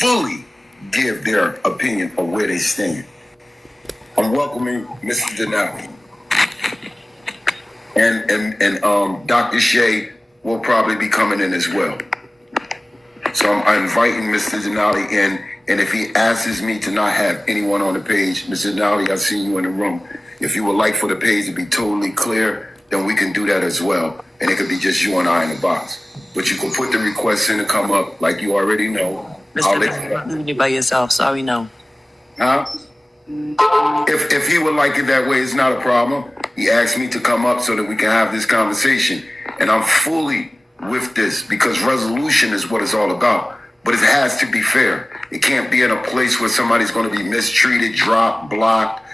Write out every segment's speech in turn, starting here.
fully give their opinion of where they stand. I'm welcoming Mr.Denali. And Dr. Shea will probably be coming in as well. So I'm inviting Mr. Denali in, and if he asks me to not have anyone on the page, Mr. Denali, I see you in the room. If you would like for the page to be totally clear, then we can do that as well. And it could be just you and I in the box. But you can put the request in to come up like you already know. Mr. by yourself, sorry, no. Huh? If he would like it that way, it's not a problem. He asked me to come up so that we can have this conversation. And I'm fully with this because resolution is what it's all about. But it has to be fair. It can't be in a place where somebody's going to be mistreated, dropped, blocked,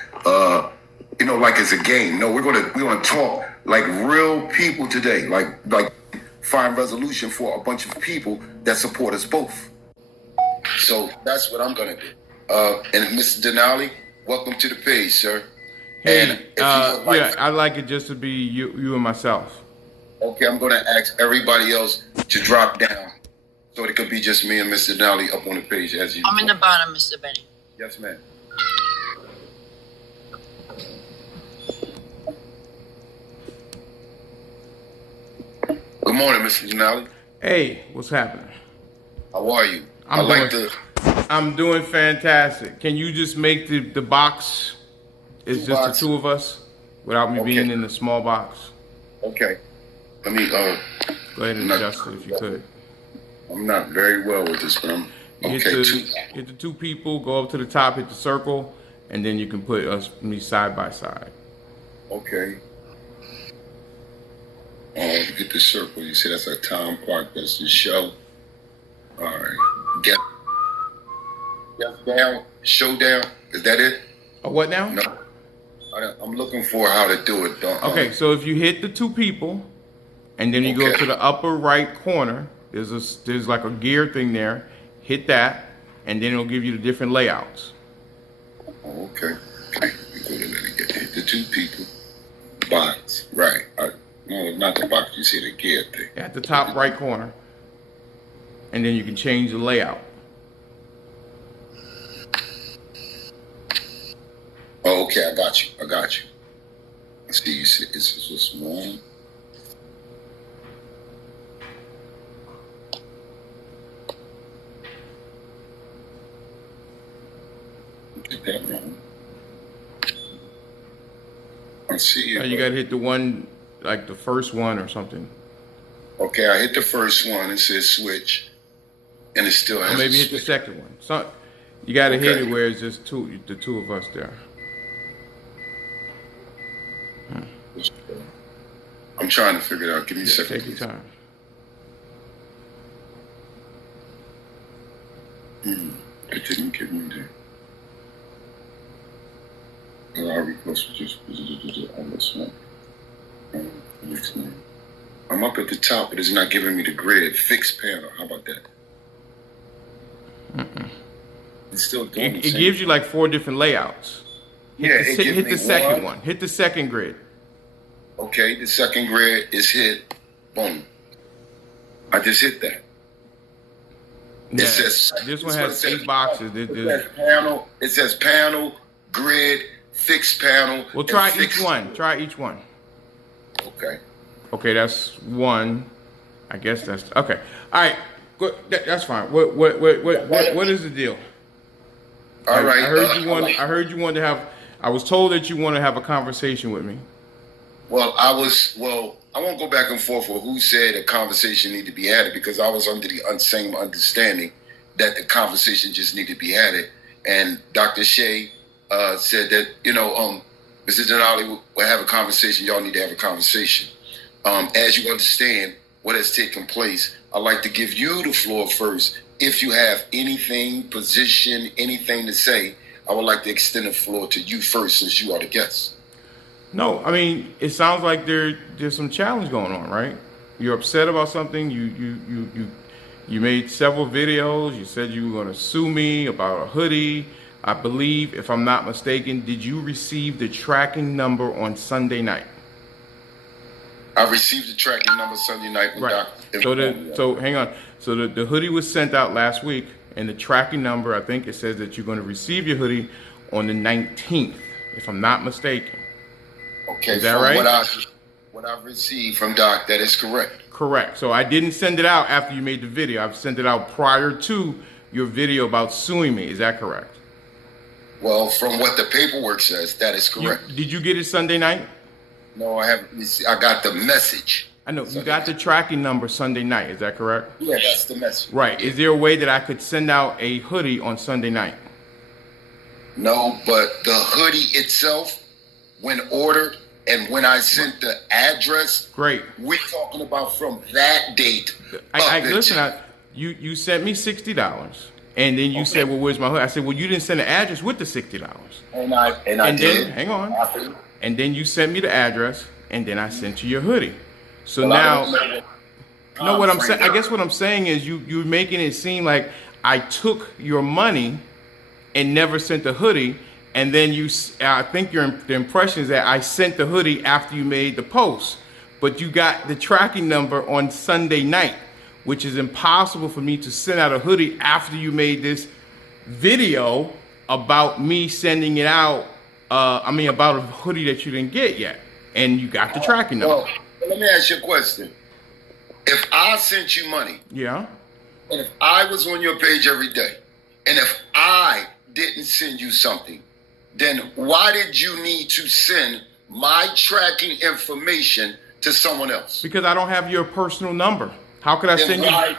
like it's a game. No, we're gonna talk like real people today. Like find resolution for a bunch of people that support us both. So that's what I'm gonna do. And Mr. Denali, welcome to the page, sir. Hey, I'd like it just to be you and myself. Okay, I'm gonna ask everybody else to drop down so it could be just me and Mr. Denali up on the page as you. I'm in the bottom, Mr. Benny. Yes, ma'am. Good morning, Mr. Denali. Hey, what's happening? How are you? I'm doing fantastic. Can you just make the box? It's just the two of us without me being in the small box. Okay. Let me go ahead and adjust it if you could. I'm not very well with this, but I'm okay. Hit the two people, go up to the top, hit the circle, and then you can put me side by side. Okay. Get the circle. You see that's a Tom Park. That's the show. All right. Get down. Showdown. Is that it? What now? No. I'm looking for how to do it. Okay, so if you hit the two people, and then you go to the upper right corner, there's like a gear thing there. Hit that, and then it'll give you the different layouts. Okay. Hit the two people. Box. Right. No, not the box. You see the gear thing. At the top right corner, and then you can change the layout. Oh, okay, I got you. I see you see it's just one. Get that wrong. I see you. You gotta hit the one, like the first one or something. Okay, I hit the first one. It says switch, and it still has. Or maybe hit the second one. So you gotta hit it where it's just the two of us there. I'm trying to figure it out. Give me a second. Take your time. It didn't give me the. Our request was just on this one. I'm up at the top, but it's not giving me the grid. Fixed panel. How about that? It's still doing it gives you like 4 different layouts. Hit the second one. Hit the second grid. Okay, the second grid is hit. Boom. I just hit that. Yeah, this one has 8 boxes. It says panel, grid, fixed panel. Well, try each one. Try each one. Okay. Okay, that's one. I guess that's okay. All right, good. That's fine. What is the deal? All right. I heard you wanted to have. I was told that you want to have a conversation with me. Well, I won't go back and forth with who said a conversation needed to be had because I was under the same understanding that the conversation just needed to be had. And Dr. Shea said that, Mr. Denali will have a conversation. Y'all need to have a conversation. As you understand what has taken place, I'd like to give you the floor first. If you have anything to say, I would like to extend the floor to you first since you are the guest. No, I mean, it sounds like there's some challenge going on, right? You're upset about something. You made several videos. You said you were going to sue me about a hoodie. I believe, if I'm not mistaken, did you receive the tracking number on Sunday night? I received the tracking number Sunday night. Right. So hang on. So the hoodie was sent out last week. and the tracking number, I think it says that you're going to receive your hoodie on the 19th, if I'm not mistaken. Okay, is that from right? What I've received from Doc, that is correct. Correct. So I didn't send it out after you made the video. I've sent it out prior to your video about suing me. Is that correct? Well, from what the paperwork says, that is correct. Did you get it Sunday night? No, I haven't. I got the message. I know. You got the tracking number Sunday night. Is that correct? Yeah, that's the message. Right. Is there a way that I could send out a hoodie on Sunday night? No, but the hoodie itself, when ordered, and when I sent the address, great. We're talking about from that date. Listen, you sent me $60, and then you said, "Well, where's my hoodie?" I said, "Well, you didn't send the address with the $60." And I did. Hang on. And then you sent me the address, and then I sent you your hoodie. So well, now, what I'm saying? I guess what I'm saying is you're making it seem like I took your money and never sent the hoodie. And then I think the impression is that I sent the hoodie after you made the post, but you got the tracking number on Sunday night, which is impossible for me to send out a hoodie after you made this video about me sending it out. About a hoodie that you didn't get yet, and you got the tracking number. Well, let me ask you a question. If I sent you money, yeah, and if I was on your page every day, and if I didn't send you something, then why did you need to send my tracking information to someone else? Because I don't have your personal number. How could I send you?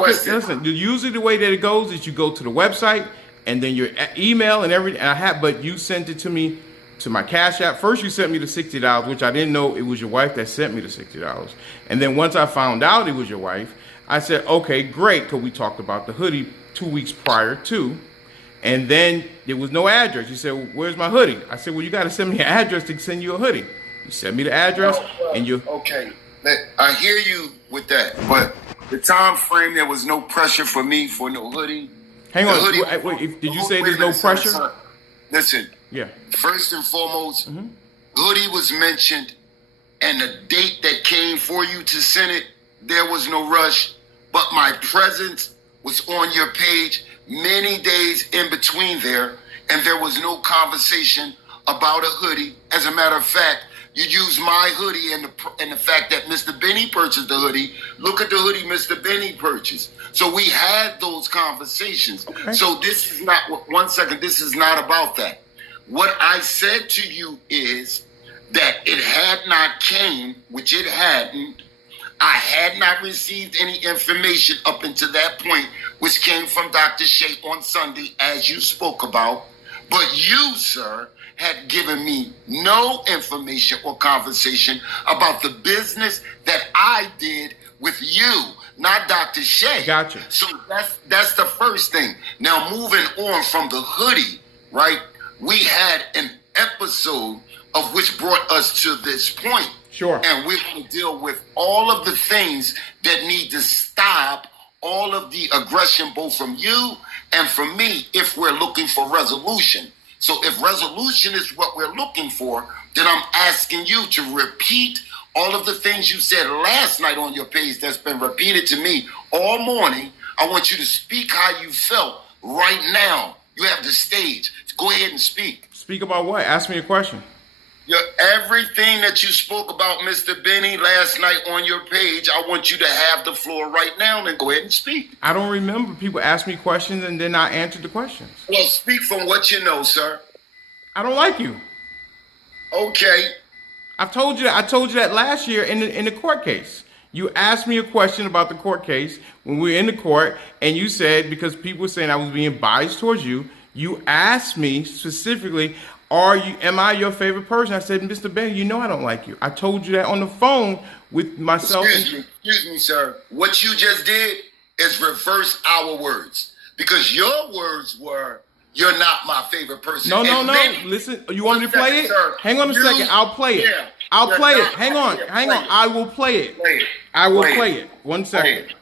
Listen? Usually the way that it goes is you go to the website and then your email and everything. But you sent it to me to my Cash App. First, you sent me the $60, which I didn't know it was your wife that sent me the $60. And then once I found out it was your wife, I said, okay, great, because we talked about the hoodie 2 weeks prior to. And then there was no address. You said, well, where's my hoodie? I said, well, you got to send me an address to send you a hoodie. You sent me the address, and you. Okay, I hear you with that, but the time frame, there was no pressure for me for no hoodie. Hang on. Wait, did you say there's no pressure? Listen. Yeah. First and foremost, hoodie was mentioned, and the date that came for you to send it, there was no rush, but my presence was on your page many days in between there, and there was no conversation about a hoodie. As a matter of fact, you used my hoodie and the fact that Mr. Benny purchased the hoodie. Look at the hoodie Mr. Benny purchased. So we had those conversations. Okay. So this is not, one second, this is not about that. What I said to you is that it had not came, which it hadn't. I had not received any information up until that point, which came from Dr. Shea on Sunday, as you spoke about. But you, sir, had given me no information or conversation about the business that I did with you, not Dr. Shea. Gotcha. So that's the first thing. Now, moving on from the hoodie, right? We had an episode of which brought us to this point. Sure. And we're going to deal with all of the things that need to stop all of the aggression, both from you and from me, if we're looking for resolution. So if resolution is what we're looking for, then I'm asking you to repeat all of the things you said last night on your page that's been repeated to me all morning. I want you to speak how you felt right now. You have the stage. Go ahead and speak. Speak about what? Ask me a question. Everything that you spoke about Mr. Benny last night on your page, I want you to have the floor right now and go ahead and speak. I don't remember people ask me questions and then I answered the questions. Well, speak from what you know, sir. I don't like you. Okay. I told you that last year in the court case. You asked me a question about the court case when we were in the court, and you said, because people were saying I was being biased towards you, you asked me specifically, am I your favorite person? I said, Mr. Benny, you know I don't like you. I told you that on the phone with myself. Excuse me, sir. What you just did is reverse our words. Because your words were, you're not my favorite person. No. Listen, you want me to play it? Sir, hang on a second. I'll play it. Yeah, I'll play it. Hang on. I will play it. I will play it. 1 second.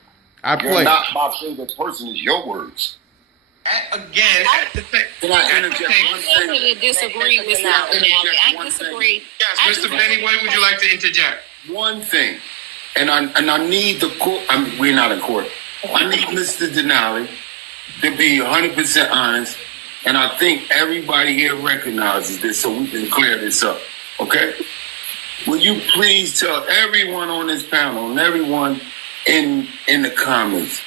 You're not my favorite person is your words. Again, can I interject one thing? I disagree with Mr. I disagree. Yes, Mr. Benny, what would you like to interject? One thing, and I need the court. We're not in court. I need Mr. Denali to be 100% honest, and I think everybody here recognizes this, so we can clear this up. Okay? Will you please tell everyone on this panel and everyone in the comments,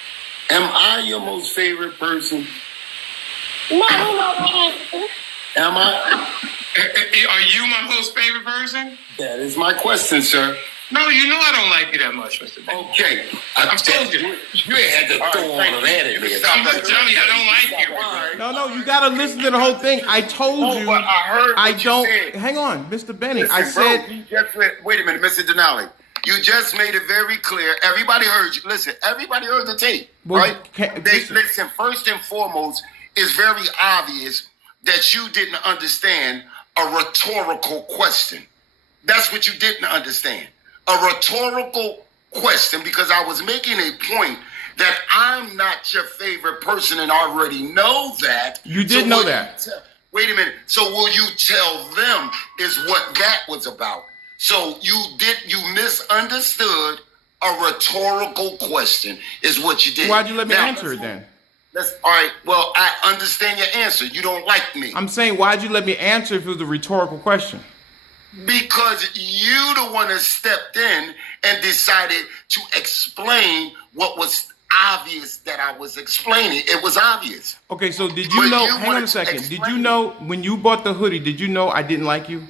am I your most favorite person? No. Am I? Are you my most favorite person? That is my question, sir. No, you know I don't like you that much, Mr. Benny. Okay. I've told you. You ain't had to throw all of that in there. I'm just telling you, I don't like you. No, you gotta listen to the whole thing. I told you. But I heard I what you don't. said. Hang on, Mr. Benny. Listen, I said. bro, you just wait a minute, Mr. Denali. You just made it very clear. Everybody heard you. Listen, everybody heard the tape, Well, right? Listen, first and foremost, it's very obvious that you didn't understand a rhetorical question. That's what you didn't understand. A rhetorical question, because I was making a point that I'm not your favorite person and I already know that. You did know that. Wait a minute. So will you tell them is what that was about? So you misunderstood a rhetorical question is what you did. Why'd you let me Now, answer it then? All right. Well, I understand your answer. You don't like me. I'm saying, why'd you let me answer if it was a rhetorical question? Because you the one that stepped in and decided to explain what was obvious that I was explaining. It was obvious. Okay, so did But you know? you Hang on wanted a to second. Did explain you know when you bought the hoodie? Did you know I didn't like you?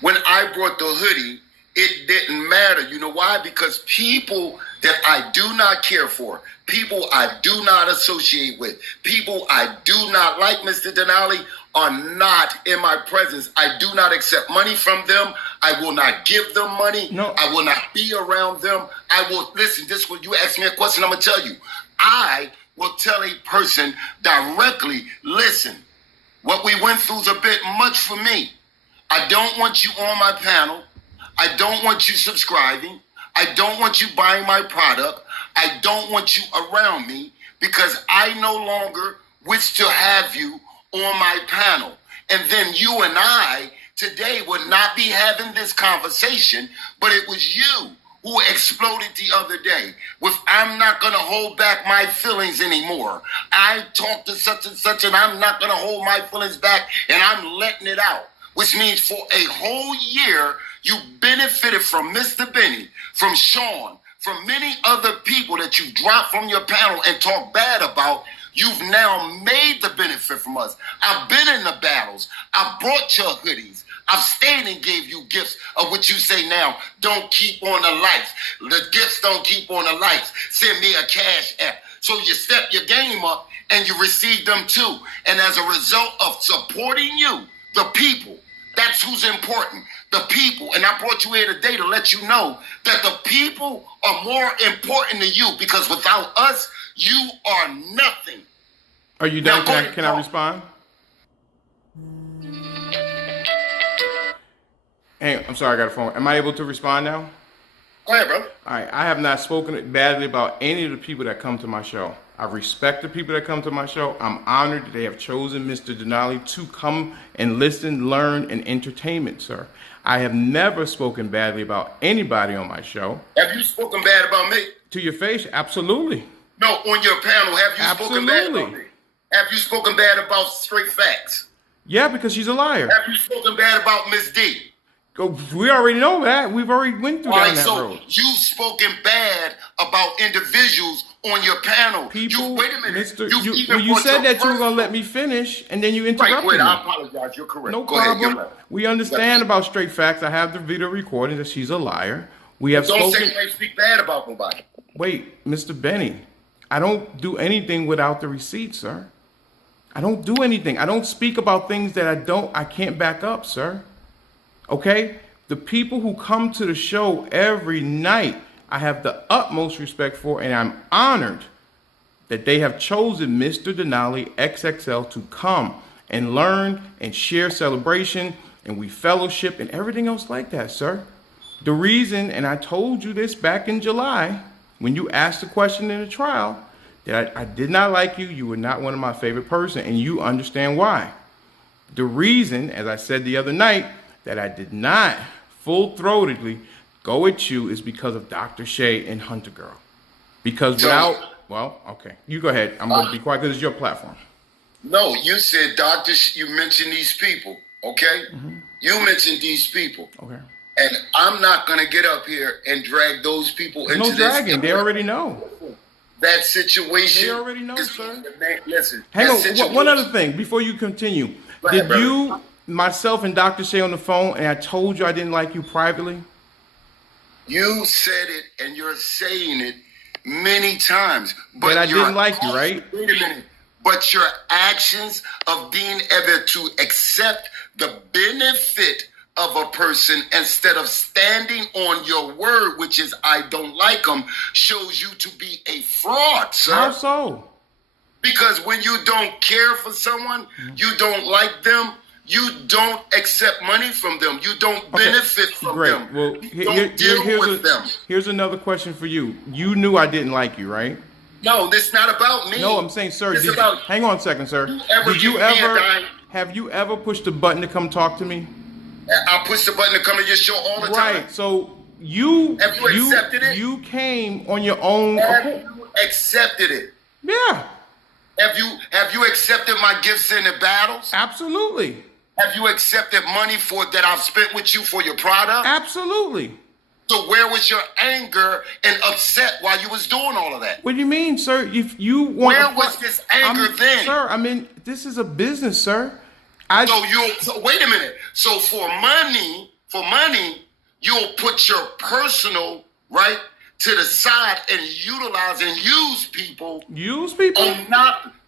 When I brought the hoodie, it didn't matter. You know why? Because people that I do not care for, people I do not associate with, people I do not like, Mr. Denali, are not in my presence. I do not accept money from them. I will not give them money. No. I will not be around them. I will, listen, this when you ask me a question, I'm going to tell you. I will tell a person directly, listen, what we went through is a bit much for me. I don't want you on my panel. I don't want you subscribing. I don't want you buying my product. I don't want you around me because I no longer wish to have you on my panel. And then you and I today would not be having this conversation, but it was you who exploded the other day with, I'm not going to hold back my feelings anymore. I talked to such and such and I'm not going to hold my feelings back and I'm letting it out. Which means for a whole year, you benefited from Mr. Benny, from Sean, from many other people that you dropped from your panel and talk bad about. You've now made the benefit from us. I've been in the battles. I've brought your hoodies. I've stayed and gave you gifts of what you say now. Don't keep on the likes. The gifts don't keep on the likes. Send me a cash app. So you step your game up and you receive them too. And as a result of supporting you, the people, that's who's important. The people. And I brought you here today to let you know that the people are more important than you because without us, you are nothing. Are you done? Now, Can I respond? Hey, I'm sorry, I got a phone. Am I able to respond now? Go ahead, bro. All right, I have not spoken badly about any of the people that come to my show. I respect the people that come to my show. I'm honored that they have chosen Mr. Denali to come and listen, learn, and entertainment, sir. I have never spoken badly about anybody on my show. Have you spoken bad about me? To your face, absolutely. No, on your panel, have you spoken bad about me? Have you spoken bad about Straight Facts? Yeah, because she's a liar. Have you spoken bad about Miss D? We already know that. We've already went through down that road. You've spoken bad about individuals on your panel. People, wait a minute. You said that you were going to let me finish, and then you interrupted me. I apologize. You're correct. No Go problem. ahead. You're right. We understand about Straight Facts. I have the video recording that she's a liar. We have Don't spoken. say speak bad about nobody. Wait, Mr. Benny, I don't do anything without the receipt, sir. I don't do anything. I don't speak about things that I can't back up, sir. Okay? The people who come to the show every night, I have the utmost respect for, and I'm honored that they have chosen Mr. Denali XXL to come and learn and share celebration, and we fellowship and everything else like that, sir. The reason, and I told you this back in July, when you asked the question in the trial, that I did not like you, you were not one of my favorite person, and you understand why. The reason, as I said the other night, that I did not full-throatedly go at you is because of Dr. Shay and Hunter Girl. Because without Well, okay. You go ahead. I'm going to be quiet because it's your platform. No, you said, Doctor, you mentioned these people, okay? You mentioned these people. Okay. And I'm not going to get up here and drag those people There's into no this. dragging. They already know. That situation. They already know, sir. Listen. Hang on. One other thing before you continue. Did you, myself, and Dr. Shay on the phone, and I told you I didn't like you privately? You said it, and you're saying it many times. But I didn't like you, right? Wait a minute. But your actions of being able to accept the benefit of a person instead of standing on your word, which is I don't like them, shows you to be a fraud, sir. How so? Because when you don't care for someone, you don't like them, you don't accept money from them, you don't benefit from them. Well, you don't deal with them. Here's another question for you. You knew I didn't like you, right? No, this is not about me. No, I'm saying, sir. Hang on a second, sir. Have you ever pushed a button to come talk to me? I push the button to come to your show all the time. Right. So you accepted it? You came on your own. Have you accepted it? Yeah. Have you accepted my gifts in the battles? Absolutely. Have you accepted money that I've spent with you for your product? Absolutely. So where was your anger and upset while you was doing all of that? What do you mean, sir? If you want, where was this anger then, sir? I mean, this is a business, sir. So wait a minute. So for money, you'll put your personal right to the side and utilize and use people. Use people?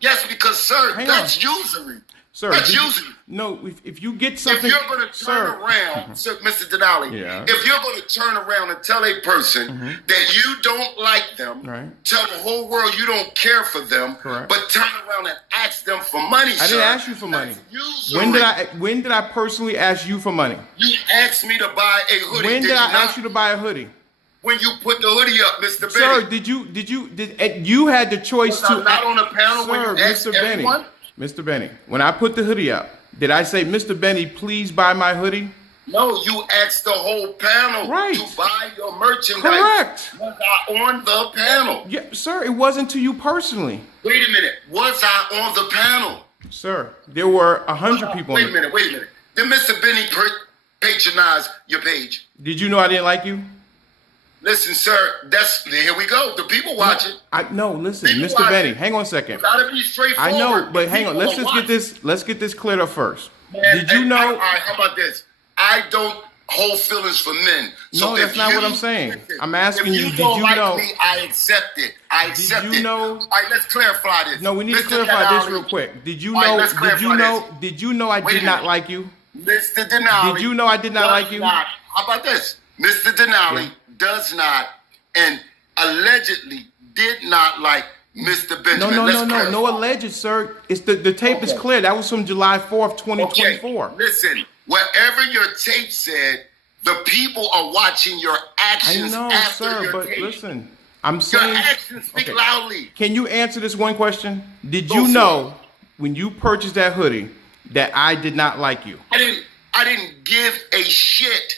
Yes, because sir, that's usury. Sir, that's usury. No, if you get something, if you're going to turn around, sir, Mr. Denali, if you're going to turn around and tell a person that you don't like them, tell the whole world you don't care for them, but turn around and ask them for money, I didn't ask you for money. When did I personally ask you for money? You asked me to buy a hoodie. When did I ask you to buy a hoodie? When you put the hoodie up, Mr. Benny. Sir, you had the choice to. I'm not on the panel when you asked everyone. Mr. Benny, when I put the hoodie up, did I say, Mr. Benny, please buy my hoodie? No, you asked the whole panel to buy your merchandise. Correct. Was I on the panel? Yeah, sir, it wasn't to you personally. Wait a minute. Was I on the panel? Sir, there were 100 people on the panel. Wait a minute. Did Mr. Benny patronize your page? Did you know I didn't like you? Listen, sir, here we go. The people watching. Listen, Mr. Benny, hang on a second. You gotta be straightforward. I know, but hang on. Let's get this cleared up first. Man, did you know? All right, how about this? I don't hold feelings for men. So no, that's not what I'm saying. I'm asking you, did you know? Me, I accept it. Did you know? All right, let's clarify this. No, we need to clarify this real quick. Did you know? Did you know I did not like you? Mr. Denali. Did you know I did not like you? How about this? Mr. Denali does not and allegedly did not like Mr. Benjamin. No alleged, sir. It's the tape is clear. That was from July 4th, 2024. Okay. Listen, whatever your tape said, the people are watching your actions. I know, after sir, your but tape. Listen, I'm saying. Your actions speak loudly. Can you answer this one question? Did you know when you purchased that hoodie that I did not like you? I didn't give a shit.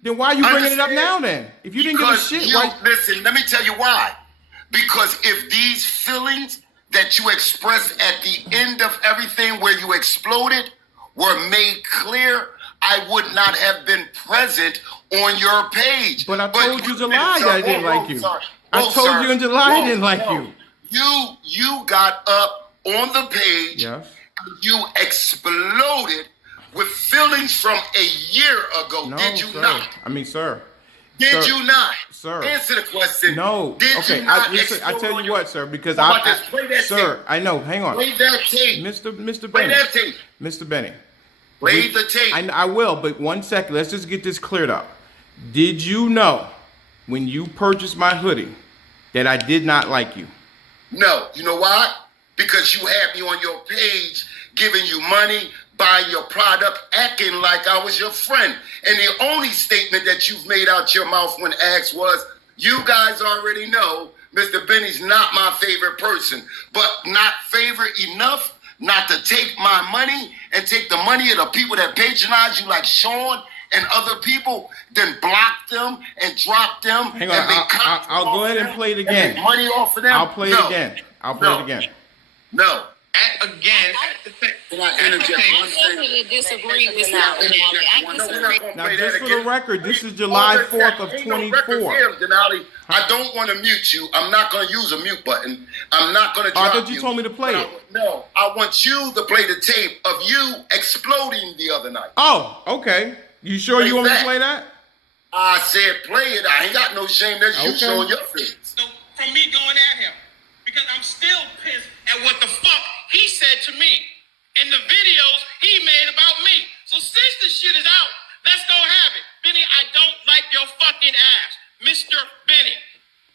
Then why are you bringing it up now then? If you didn't give a shit, why? Listen, let me tell you why. Because if these feelings that you expressed at the end of everything where you exploded were made clear, I would not have been present on your page. But I told you in July that I didn't like you. I told you in July I didn't like you. You got up on the page. Yes. You exploded with feelings from a year ago. No, did you sir. not? I mean, sir. Did you not? Sir. Answer the question. No. Did you not I tell you what, sir, because play that sir, tape. I know. Hang on. Play that tape. Mr. Play Benny. that tape. Mr. Benny. Play the tape. I will, but 1 second. Let's just get this cleared up. Did you know when you purchased my hoodie that I did not like you? No. You know why? Because you had me on your page giving you money, buying your product, acting like I was your friend. And the only statement that you've made out your mouth when asked was, you guys already know Mr. Benny's not my favorite person, but not favorite enough not to take my money and take the money of the people that patronize you like Sean and other people, then block them and drop them. Hang on, I'll go ahead and play it again. Money off of them. I'll play it again. I'll play it again. No. Can I I totally disagree with Denali. I disagree. Now, just for the record, this is July 4th of 24. Denali, I don't want to mute you. I'm not going to use a mute button. I'm not going to drop I thought you told me to play it. No, I want you to play the tape of you exploding the other night. Oh, okay. You sure you want me to play that? I said play it. I ain't got no shame. That's you showing your face. So from me going at him, because I'm still pissed at what the fuck he said to me and the videos he made about me. So since the shit is out, let's go have it. Benny, I don't like your fucking ass. Mr. Benny.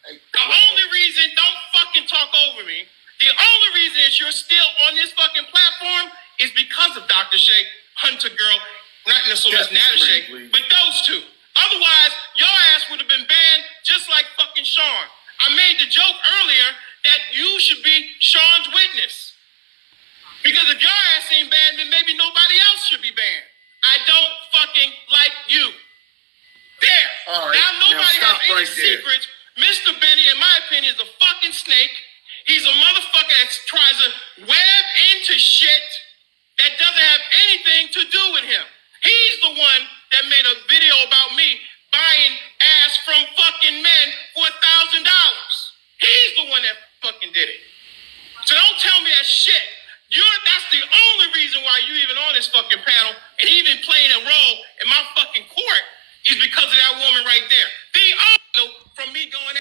The only reason, don't fucking talk over me. The only reason that you're still on this fucking platform is because of Dr. Shay, Hunter Girl, not necessarily Nata Shay, but those two. Otherwise, your ass would have been banned just like fucking Sean. I made the joke earlier that you should be Sean's witness. Because if your ass ain't banned, then maybe nobody else should be banned. I don't fucking like you. There. All right. Now nobody Now has any secrets. Mr. Benny, in my opinion, is a fucking snake. He's a motherfucker that tries to web into shit that doesn't have anything to do with him. He's the one that made a video about me buying ass from fucking men for $1,000. He's the one that fucking did it. So don't tell me that shit. That's the only reason why you even on this fucking panel and even playing a role in my fucking court is because of that woman right there. The only from me going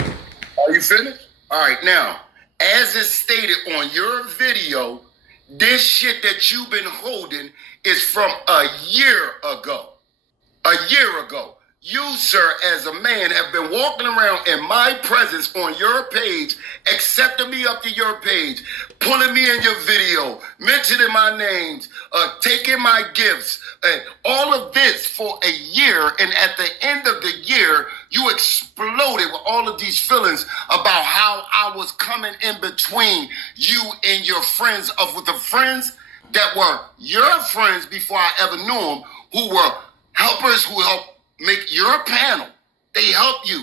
in. Are you finished? All right, now, as is stated on your video, this shit that you've been holding is from a year ago. A year ago. You, sir, as a man, have been walking around in my presence on your page, accepting me up to your page, pulling me in your video, mentioning my names, taking my gifts, all of this for a year. And at the end of the year, you exploded with all of these feelings about how I was coming in between you and your friends, with the friends that were your friends before I ever knew them, who were helpers who helped make your panel. They help you.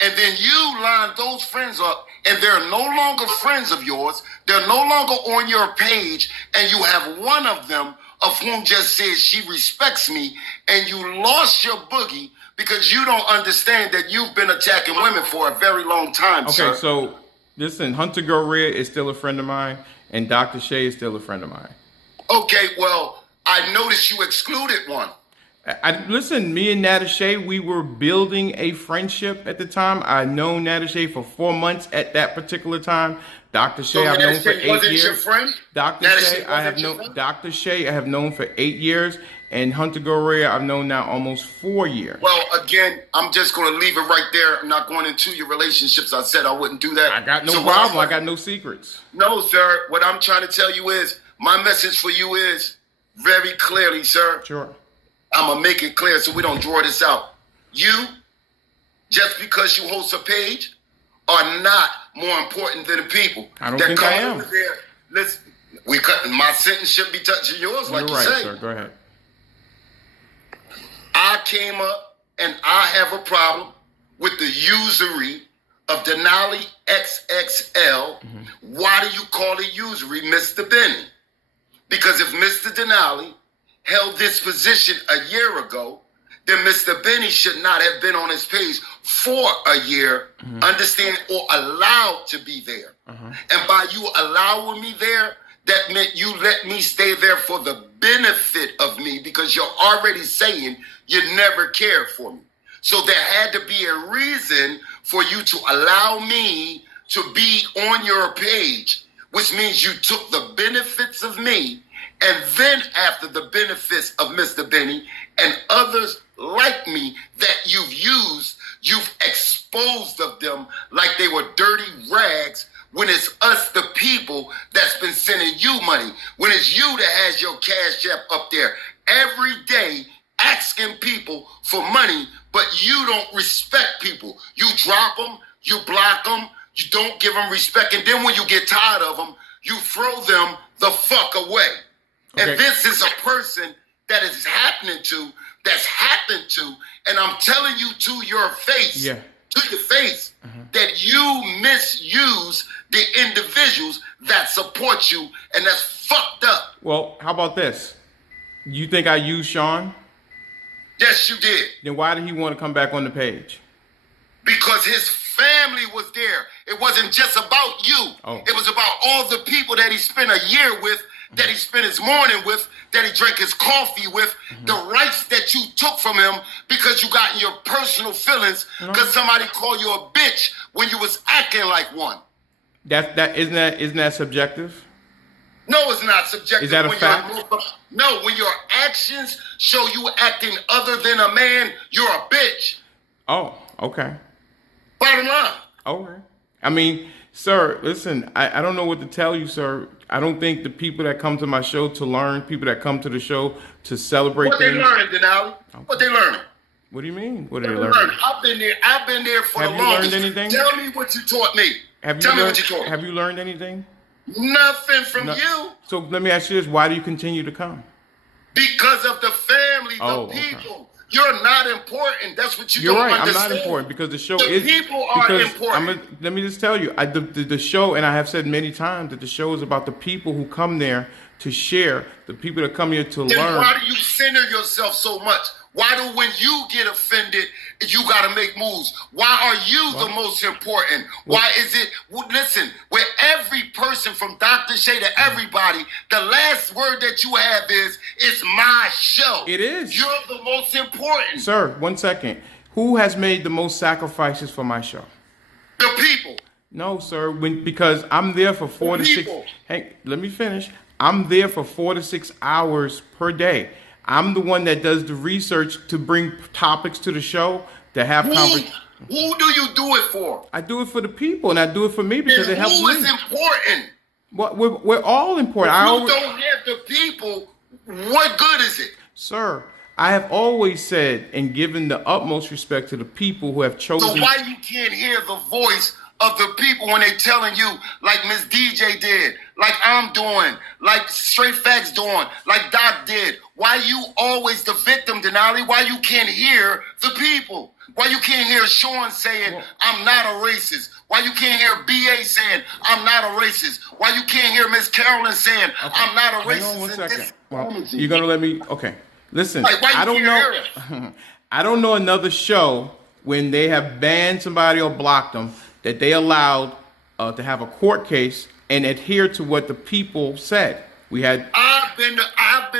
And then you line those friends up, and they're no longer friends of yours. They're no longer on your page, and you have one of them of whom just says she respects me, and you lost your boogie because you don't understand that you've been attacking women for a very long time, sir. Okay, so listen, Hunter Gorilla is still a friend of mine, and Dr. Shay is still a friend of mine. Okay, well, I noticed you excluded one. Listen, me and Nata Shay, we were building a friendship at the time. I known Nata Shay for 4 months at that particular time. Dr. Shay, I've known for 8 years. Your friend? Dr. Shay, I have known. Dr. Shay, I have known for 8 years, and Hunter Gorilla, I've known now almost 4 years. Well, again, I'm just going to leave it right there. I'm not going into your relationships. I said I wouldn't do that. I got no problem. I got no secrets. No, sir. What I'm trying to tell you is, my message for you is very clearly, sir. Sure. I'm going to make it clear so we don't draw this out. You, just because you host a page, are not more important than the people. I don't think I am. There. Listen, my sentence should be touching yours, like You're you right, say. sir. Go ahead. I came up and I have a problem with the usury of Denali XXL. Why do you call it usury, Mr. Benny? Because if Mr. Denali held this position a year ago, then Mr. Benny should not have been on his page for a year, understand, or allowed to be there. And by you allowing me there, that meant you let me stay there for the benefit of me, because you're already saying you never cared for me. So there had to be a reason for you to allow me to be on your page, which means you took the benefits of me, and then after the benefits of Mr. Benny and others like me that you've used, you've exposed of them like they were dirty rags, when it's us, the people, that's been sending you money. When it's you that has your Cash App up there every day asking people for money, but you don't respect people. You drop them, you block them, you don't give them respect, and then when you get tired of them, you throw them the fuck away. Okay. And this is a person that is happening to, that's happened to, and I'm telling you to your face, that you misuse the individuals that support you, and that's fucked up. Well, how about this? You think I used Sean? Yes, you did. Then why did he want to come back on the page? Because his family was there. It wasn't just about you. Oh. It was about all the people that he spent a year with, that he spent his morning with, that he drank his coffee with, the rights that you took from him because you got in your personal feelings because somebody called you a bitch when you was acting like one. Isn't that subjective? No, it's not subjective. Is that a fact? No, when your actions show you acting other than a man, you're a bitch. Oh, okay. Bottom line. Okay. I mean, sir, listen, I don't know what to tell you, sir. I don't think the people that come to my show to learn, people that come to the show to celebrate what things. They learning, Denali? Okay. What they learning? What do you mean? What are they learning? I've been there for Have the you longest. learned anything? Tell me what you taught me. Tell me what you taught me. Have you learned anything? Nothing from you. So let me ask you this. Why do you continue to come? Because of the family, the people. Okay. You're not important. That's what you don't understand. I'm not important because the show is. The people are important. Let me just tell you, the show, and I have said many times that the show is about the people who come there to share, the people that come here to learn. Then why do you center yourself so much? Why do when you get offended, you got to make moves? Why are you the most important? Why is it? Listen, with every person from Dr. Shay to everybody, the last word that you have is, it's my show. It is. You're the most important. Sir, 1 second. Who has made the most sacrifices for my show? The people. No, sir, because I'm there for 4 to 6. Hey, let me finish. I'm there for 4 to 6 hours per day. I'm the one that does the research to bring topics to the show that have conversations. Who do you do it for? I do it for the people, and I do it for me because it helps me. Who is important? Well, we're all important. If you don't have the people, what good is it? Sir, I have always said and given the utmost respect to the people who have chosen. So why you can't hear the voice of the people when they telling you, like Miss DJ did, like I'm doing, like Straight Facts doing, like Doc did? Why you always the victim, Denali? Why you can't hear the people? Why you can't hear Sean saying, I'm not a racist? Why you can't hear B.A. saying, I'm not a racist? Why you can't hear Miss Carolyn saying, I'm not a racist? Hang on 1 second. Well, you're going to let me, okay. Listen, like, I don't know. I don't know another show when they have banned somebody or blocked them that they allowed to have a court case and adhere to what the people said. We had. I've been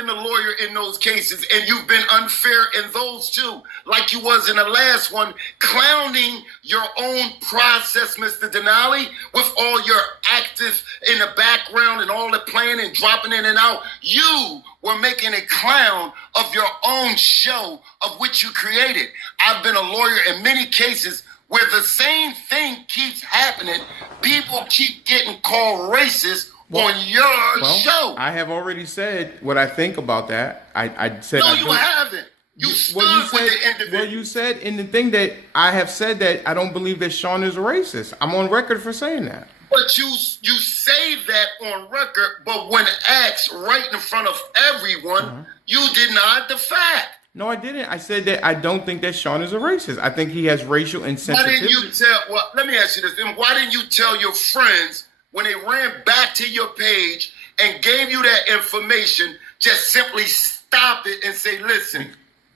the lawyer in those cases, and you've been unfair in those too, like you was in the last one, clowning your own process, Mr. Denali, with all your active in the background and all the playing and dropping in and out. You were making a clown of your own show of which you created. I've been a lawyer in many cases where the same thing keeps happening. People keep getting called racist on your show. I have already said what I think about that. I said no, you haven't. You stood with the individual. Well, you said in the thing that I have said that I don't believe that Sean is a racist. I'm on record for saying that. But you say that on record, but when asked right in front of everyone, you denied the fact. No, I didn't. I said that I don't think that Sean is a racist. I think he has racial insensitivity. Why didn't you tell? Well, let me ask you this. And why didn't you tell your friends when they ran back to your page and gave you that information? Just simply stop it and say, "Listen,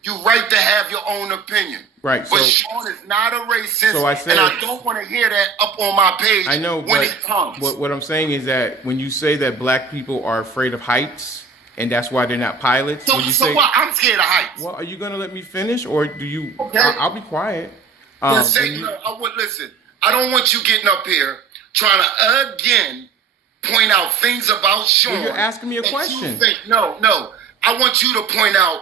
you right to have your own opinion." Right. But Sean is not a racist, so I said, and I don't want to hear that up on my page. I know when it comes. What I'm saying is that when you say that black people are afraid of heights. And that's why they're not pilots. So what? I'm scared of heights. Well, are you gonna let me finish, or do you? Okay. I'll be quiet. Listen. I don't want you getting up here trying to again point out things about Sean. Well, you're asking me a question. No. I want you to point out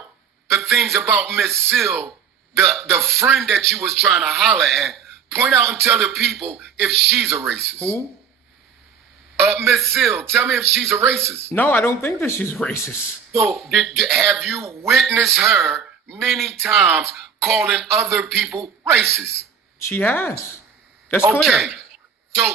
the things about Miss Seal, the friend that you was trying to holler at. Point out and tell the people if she's a racist. Who? Miss Seal, tell me if she's a racist. No, I don't think that she's racist. So, have you witnessed her many times calling other people racist? She has. That's okay. clear.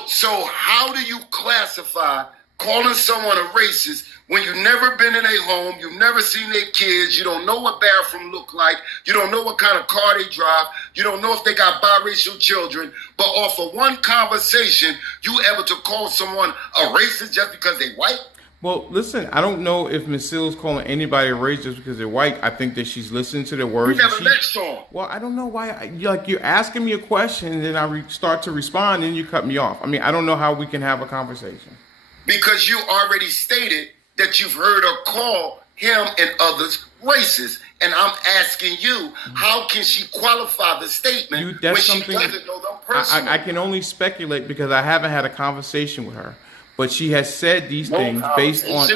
So how do you classify calling someone a racist when you've never been in a home, you've never seen their kids, you don't know what bathroom look like, you don't know what kind of car they drive, you don't know if they got biracial children, but off of one conversation, you able to call someone a racist just because they white? Well, listen, I don't know if Ms. Seals calling anybody a racist just because they're white. I think that she's listening to their words. You never met Sean. Well, I don't know why. You're asking me a question, and then I start to respond, and you cut me off. I mean, I don't know how we can have a conversation. Because you already stated that you've heard her call him and others racist. And I'm asking you, how can she qualify the statement when she doesn't know them personally? I can only speculate because I haven't had a conversation with her. But she has said these things based on...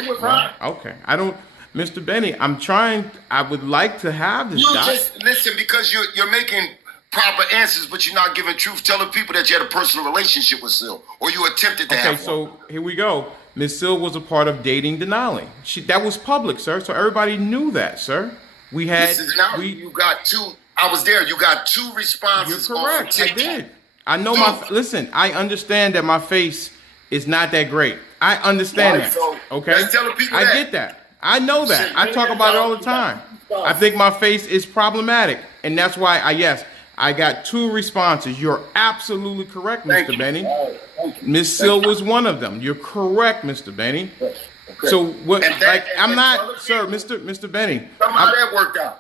Okay. I don't... Mr. Benny, I would like to have this... You just listen, because you're making proper answers, but you're not giving truth. Telling people that you had a personal relationship with Sil, or you attempted to have one. Okay, so here we go. Ms. Sil was a part of dating Denali. That was public, sir. So everybody knew that, sir. We had... you got two... I was there. You got two responses. You're correct. I did. I know Listen, I understand that my face is not that great. I understand that. So okay? let's tell the people I get that. I know that. I talk about it all the time. I think my face is problematic. And that's why I got two responses. You're absolutely correct, Mr. Benny. Miss Sil was one of them. You're correct, Mr. Benny. Okay. So what? I'm not, sir, Mr. Benny. Tell me how that worked out.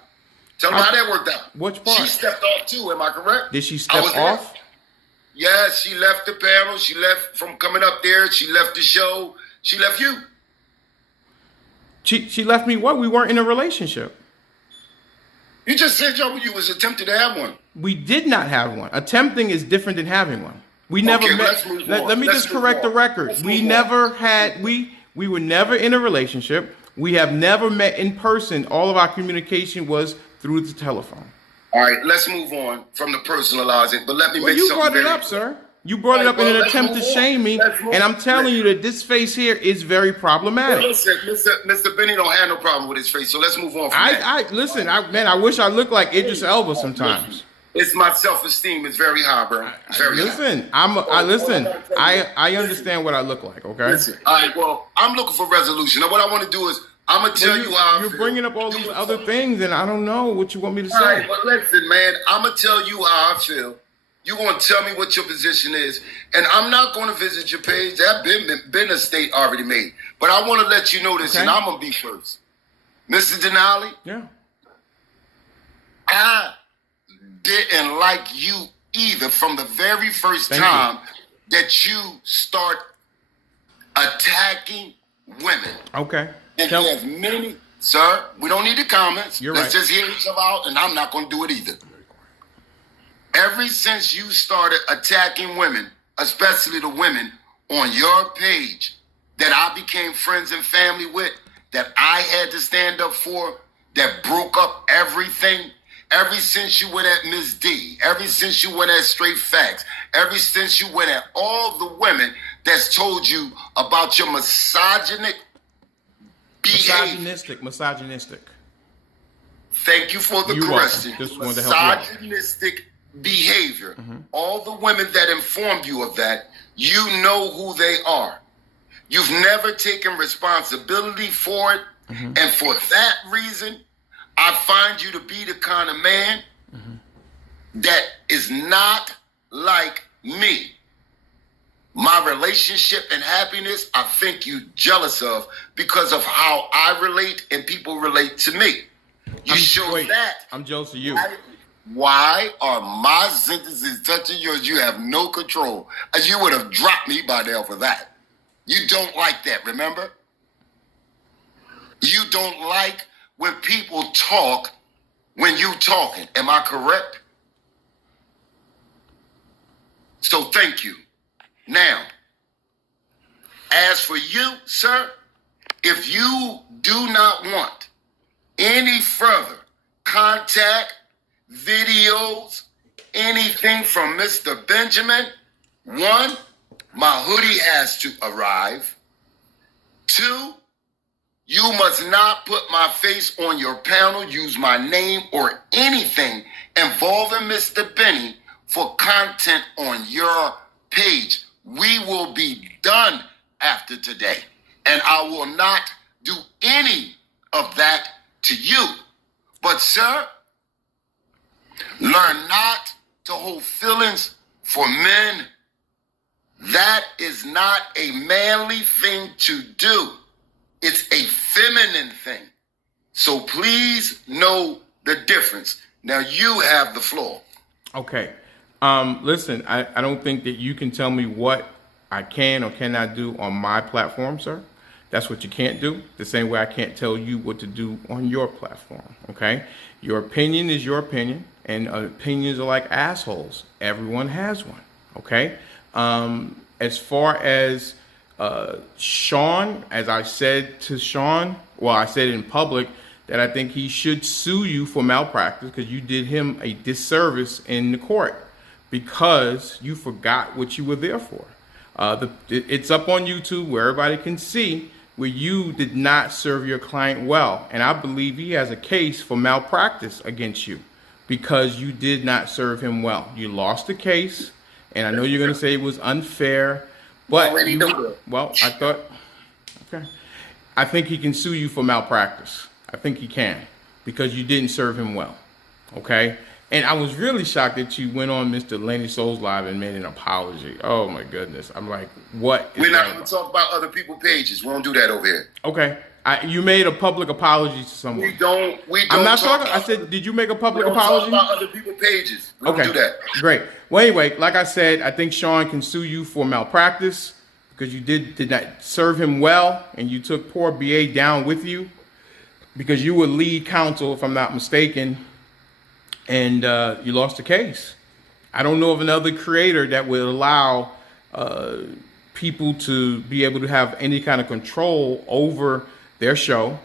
Tell me how that worked out. Which part? She stepped off too. Am I correct? Did she step off? Yes, she left the panel. She left from coming up there. She left the show. She left you. She left me what? We weren't in a relationship. You just said you was attempting to have one. We did not have one. Attempting is different than having one. We never met. Let me just correct the record. We never had, we were never in a relationship. We have never met in person. All of our communication was through the telephone. All right, let's move on from the personalizing, but let me make something. You brought it up, sir. You brought it up in an attempt to shame me, and I'm telling you that this face here is very problematic. Listen, Mr. Benny don't have no problem with his face, so let's move on from that. Listen, man, I wish I looked like Idris Elba sometimes. It's my self-esteem is very high, bro. Very high. I understand what I look like, okay? Listen, all right, well, I'm looking for resolution. Now, what I want to do is, I'm going to tell you how I feel. You're bringing up all these other things, and I don't know what you want me to say. All right, but listen, man, I'm going to tell you how I feel. You're going to tell me what your position is. And I'm not going to visit your page. That been a state already made. But I want to let you know this, and I'm going to be first. Mr. Denali? Yeah. I didn't like you either from the very first time that you start attacking women. Okay. And there's many, sir, we don't need the comments. Let's just hear each other out, and I'm not going to do it either. Ever since you started attacking women, especially the women on your page that I became friends and family with, that I had to stand up for, that broke up everything, ever since you went at Ms. D, ever since you went at Straight Facts, ever since you went at all the women that's told you about your misogynistic behavior. Misogynistic. Thank you for the correction. Misogynistic behavior. All the women that informed you of that, you know who they are. You've never taken responsibility for it. And for that reason, I find you to be the kind of man that is not like me. My relationship and happiness, I think you jealous of because of how I relate and people relate to me. You show that. I'm jealous of you. Why are my sentences touching yours? You have no control. You would have dropped me by now for that. You don't like that, remember? You don't like when people talk when you talking. Am I correct? So thank you. Now, as for you, sir, if you do not want any further contact, videos, anything from Mr. Benjamin, one, my hoodie has to arrive. Two, you must not put my face on your panel, use my name or anything involving Mr. Benny for content on your page. We will be done after today. And I will not do any of that to you. But, sir, learn not to hold feelings for men. That is not a manly thing to do. It's a feminine thing. So please know the difference. Now you have the floor. Okay. Listen, I don't think that you can tell me what I can or cannot do on my platform, sir. That's what you can't do. The same way I can't tell you what to do on your platform, okay? Your opinion is your opinion, and opinions are like assholes. Everyone has one, okay? As far as Sean, as I said to Sean, well, I said in public that I think he should sue you for malpractice because you did him a disservice in the court because you forgot what you were there for. It's up on YouTube where everybody can see where you did not serve your client well. And I believe he has a case for malpractice against you because you did not serve him well. You lost the case, and I know you're going to say it was unfair, but well, I thought, okay. I think he can sue you for malpractice. I think he can because you didn't serve him well, okay? And I was really shocked that you went on Mr. Lenny Soul's live and made an apology. Oh my goodness. I'm like, what? We're not going to talk about other people's pages. We don't do that over here. Okay. You made a public apology to someone. We don't I'm not talking. I said, did you make a public apology? We don't talk about other people's pages. We don't do that. Great. Well, anyway, like I said, I think Sean can sue you for malpractice because you did not serve him well, and you took poor BA down with you because you were lead counsel, if I'm not mistaken, and you lost the case. I don't know of another creator that would allow people to be able to have any kind of control over their show.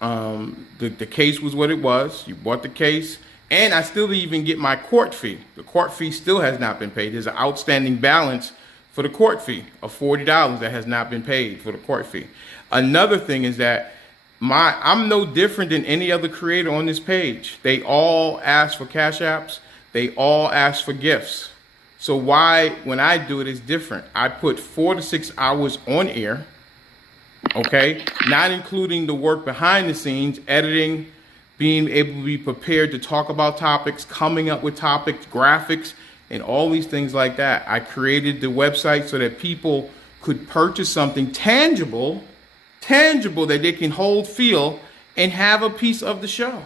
The case was what it was. You bought the case, and I still didn't even get my court fee. The court fee still has not been paid. There's an outstanding balance for the court fee of $40 that has not been paid for the court fee. Another thing is that I'm no different than any other creator on this page. They all ask for cash apps. They all ask for gifts. So why, when I do it, it's different. I put 4 to 6 hours on air, okay? Not including the work behind the scenes, editing, being able to be prepared to talk about topics, coming up with topics, graphics, and all these things like that. I created the website so that people could purchase something tangible that they can hold, feel, and have a piece of the show.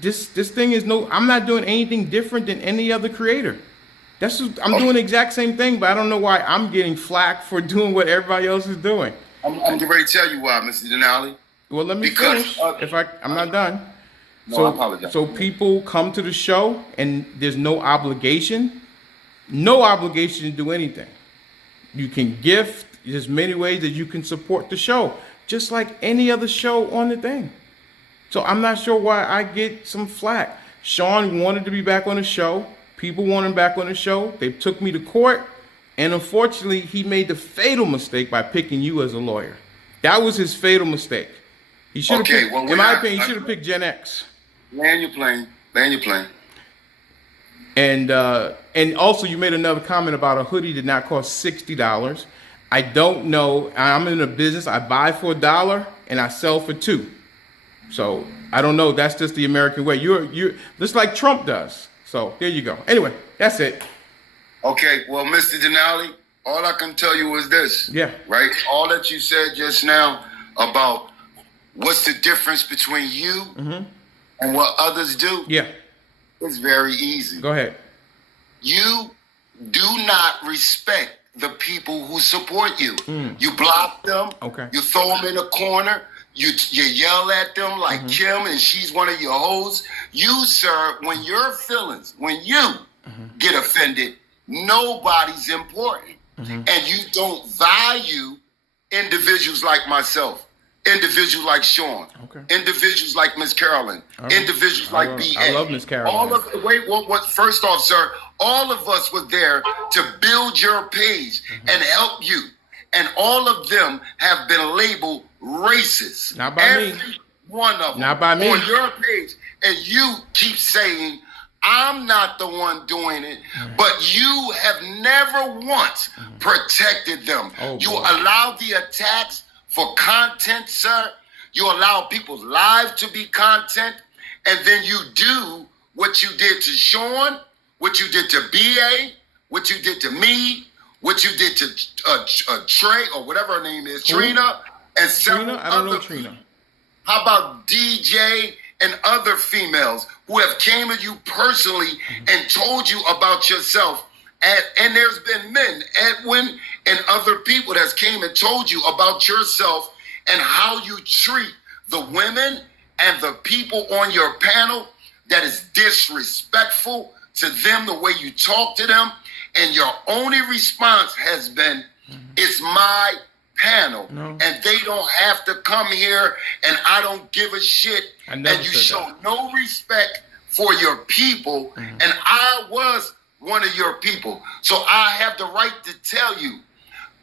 This thing is I'm not doing anything different than any other creator. I'm doing the exact same thing, but I don't know why I'm getting flack for doing what everybody else is doing. I'm ready to tell you why, Mr. Denali. Well, let me finish. I'm not done. No, I apologize. So people come to the show and there's no obligation to do anything. You can gift. There's many ways that you can support the show, just like any other show on the thing. So I'm not sure why I get some flack. Sean wanted to be back on the show. People want him back on the show. They took me to court, and unfortunately, he made the fatal mistake by picking you as a lawyer. That was his fatal mistake. He should have in my opinion, he should have picked Gen X. Land your plane. And also, you made another comment about a hoodie did not cost $60. I don't know. I'm in a business. I buy for $1 and I sell for $2. So I don't know. That's just the American way. You're just like Trump does. So there you go. Anyway, that's it. Okay. Well, Mr. Denali, all I can tell you is this. Yeah. Right. All that you said just now about what's the difference between you and what others do. Yeah. It's very easy. Go ahead. You do not respect the people who support you. You block them. Okay. You throw them in a corner. You yell at them like Kim, and she's one of your hoes. You, sir, when you get offended, nobody's important. And you don't value individuals like myself, individuals like Sean, individuals like Miss Carolyn, individuals like B.A. I love Miss Carolyn. First off, sir, all of us were there to build your page and help you. And all of them have been labeled racist. Not by me. Every one of them. Not by me. On your page. And you keep saying, I'm not the one doing it, but you have never once protected them. Oh, you boy. allow the attacks for content, sir. You allow people's lives to be content, and then you do what you did to Sean, what you did to BA, what you did to me, what you did to Trey, or whatever her name is, Who? Trina, and several Trina? I don't know other Trina. people. How about DJ and other females who have came to you personally and told you about yourself? And there's been men, Edwin, and other people that came and told you about yourself and how you treat the women and the people on your panel that is disrespectful to them, the way you talk to them. And your only response has been, it's my panel. No. And they don't have to come here, and I don't give a shit. I And never you said show that. no respect for your people. And I was one of your people. So I have the right to tell you,